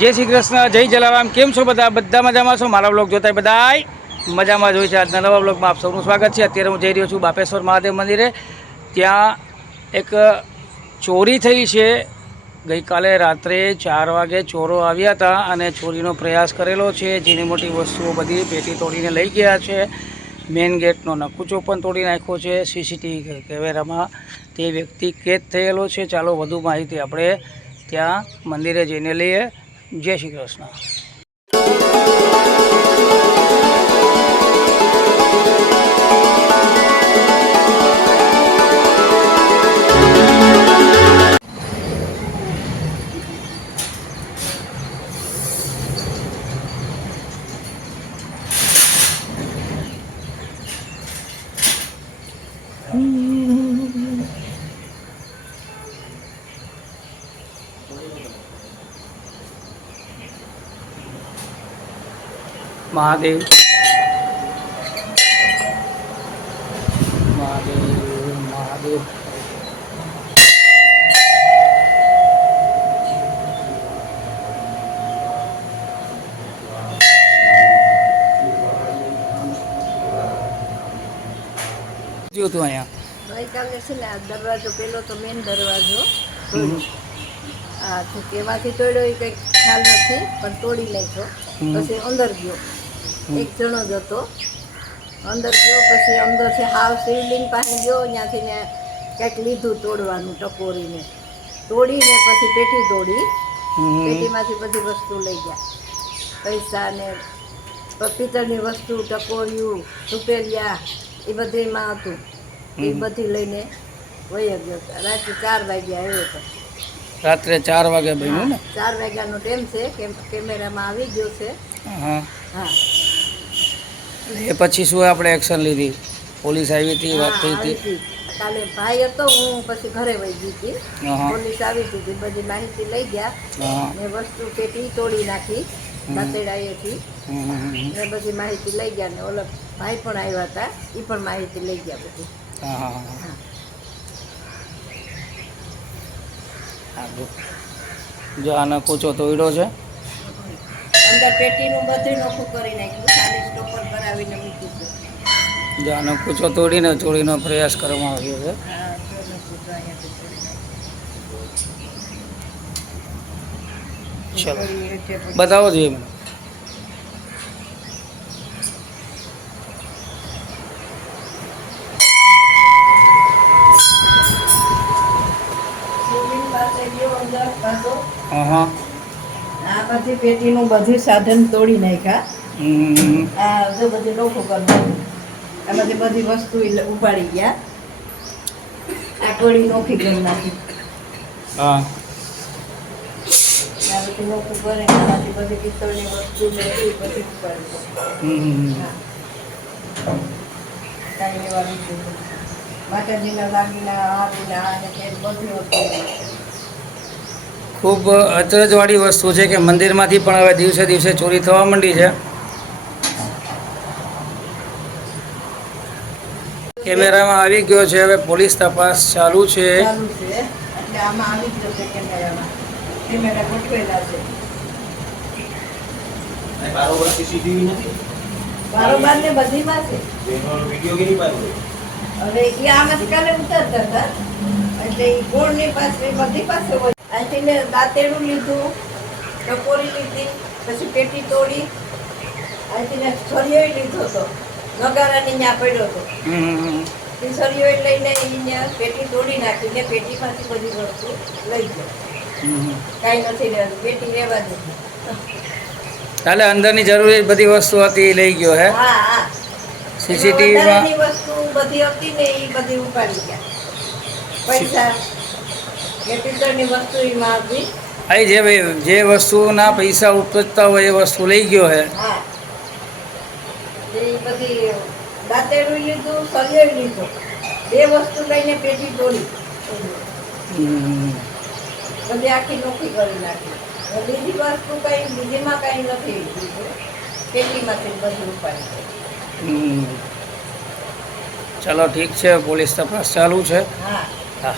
જય શ્રી કૃષ્ણ, જય જલારામ। કેમ છો બધા? બધા મજામાં છો? મારા બ્લોગ જોતા બધાય મજામાં જ હોય છે। આજના નવા બ્લોગમાં આપ સૌનું સ્વાગત છે। અત્યારે હું જઈ રહ્યો છું બાપેશ્વર મહાદેવ મંદિરે। ત્યાં એક ચોરી થઈ છે। ગઈકાલે રાત્રે 4 વાગે ચોરો આવ્યા હતા અને ચોરીનો પ્રયાસ કરેલો છે। ઝીણી મોટી વસ્તુઓ બધી પેટી તોડીને લઈ ગયા છે। મેઇન ગેટનો નકુચો પણ તોડી નાખ્યો છે। સીસીટીવી કેમેરામાં તે વ્યક્તિ કેદ થયેલો છે। ચાલો વધુ માહિતી આપણે ત્યાં મંદિરે જઈને લઈએ। જય શ્રી કૃષ્ણ। મહાદેવ મહાદેવ મહાદેવ। જો તું અહીંયા ગઈકાલે છે ને આ દરવાજો પેલો તો મેઇન દરવાજો તોડ્યો। હા તો કેવાથી તોડ્યો એ કંઈ ખ્યાલ નથી, પણ તોડી નાખ્યો। પછી અંદર ગયો, એક જણો જ હતો। અંદર ગયો પછી અંદરથી હાવ શિવલિંગ પાસે ગયો, ત્યાંથી ને કંઈક લીધું તોડવાનું, ટકોરીને તોડીને પછી પેટી તોડી। પેટીમાંથી બધી વસ્તુ લઈ ગયા, પૈસા ને પિત્તળની વસ્તુ, ટકોરિયું, સુપેરિયા એ બધીમાં હતું। એ બધી લઈને વહી ગયો। રાત્રે 4 વાગે આવ્યો હતો। રાત્રે 4 વાગે બન્યું ને? 4 વાગ્યાનો ટાઈમ છે, કેમેરામાં આવી ગયો છે। હા હા, એ પછી શું આપણે એક્શન લીધી? પોલીસ આવી હતી, વાત થઈ આવી હતી? હતી। કાલે ભાઈ હતો, હું પછી ઘરે વહી ગઈ હતી। પોલીસ આવી હતી, બધી માહિતી લઈ ગયા ને વસ્તુ પેટી તોડી નાખી દાંતેડાએથી ને બધી માહિતી લઈ ગયા ને ઓલા ભાઈ પણ આવ્યા હતા, એ પણ માહિતી લઈ ગયા બધી। જો આનો કૂચો તોડ્યો છે, અંદર પેટીનું બધું નોખું કરી નાખ્યું, ખાલી સ્ટોપર કરાવીને મૂક્યું છે। જો આનો કૂચો તોડીને ચોરીનો પ્રયાસ કરવામાં આવ્યો છે। હા, ચોરનો કૂચો અહીંયાથી તોડી ચલો નાખ્યો। બતાવો જોઈએ મને। શિવલિંગ પાસે ગયો અંદર પાછો। હા, આ બધી પેટીનું બધું સાધન તોડી નાખ્યા। આ જો બધું નોખું કરી નાખ્યું, આમાંથી બધી વસ્તુ ઉપાડી ગયા। આ કોળી નોખી કરી નાખી, હા, આ બધું નોખું કરે, આમાંથી બધી પિત્તળની વસ્તુ ને એ બધી ઉપાડી હા, કાંઈ લેવા લીધું માતાજીના દાગીના, હાથના અને તે બધી વસ્તુ। ખૂબ અચરજવાળી વસ્તુ છે કે મંદિરમાંથી પણ હવે દિવસે દિવસે ચોરી થવા માંડી છે। કેમેરામાં આવી ગયો છે, હવે પોલીસ તપાસ ચાલુ છે। ચાલુ છે એટલે આમાં આવી જ જશે કેમેરામાં, કેમેરા ગોઠવેલા છે। બારોબાર સીસીટીવી નથી, બારોબાર ને બધીમાં છે। એનો વિડિયો કેની પાસે? હવે એ આમાંથી કાલે ઉતરતા હતા એટલે એ ગોળની પાસે બધી પાસે હોય। અહીંથી મેં દાંતેડું લીધું, ટકોરી લીધી, પછી પેટી તોડી, અહીંથી મેં સળિયો લીધો હતો, નગારાની ત્યાં પડ્યો હતો, એ સળિયો લઈને અહીંયા પેટી તોડી નાખીને પેટીમાંથી બધી વસ્તુ લઈ ગયો। કાંઈ નથી રહેતું, પેટી રહેવા દીધી। એટલે અંદરની જરૂરી બધી વસ્તુ હતી એ લઈ ગયો હે? હા હા, સીસીટીવીમાં વસ્તુ બધી હતી ને એ બધી ઉપાડી ગયા। પૈસા કે પિત્તળની વસ્તુ એમાં હતી। અહીં જે વસ્તુના પૈસા ઉપજતા હોય એ વસ્તુ લઈ ગયો હે। હા, એ બધી દાંતેડું લીધું, સળિયો લીધો, 2 વસ્તુ લઈને પેટી તોડી, બધી આખી નોખી કરી નાખી। બીજી વસ્તુ કઈ બીજીમાં કઈ નથી, પેટીમાંથી બધું ઉપાડી। ચલો ઠીક છે, પોલીસ તપાસ ચાલુ છે। હા, હા।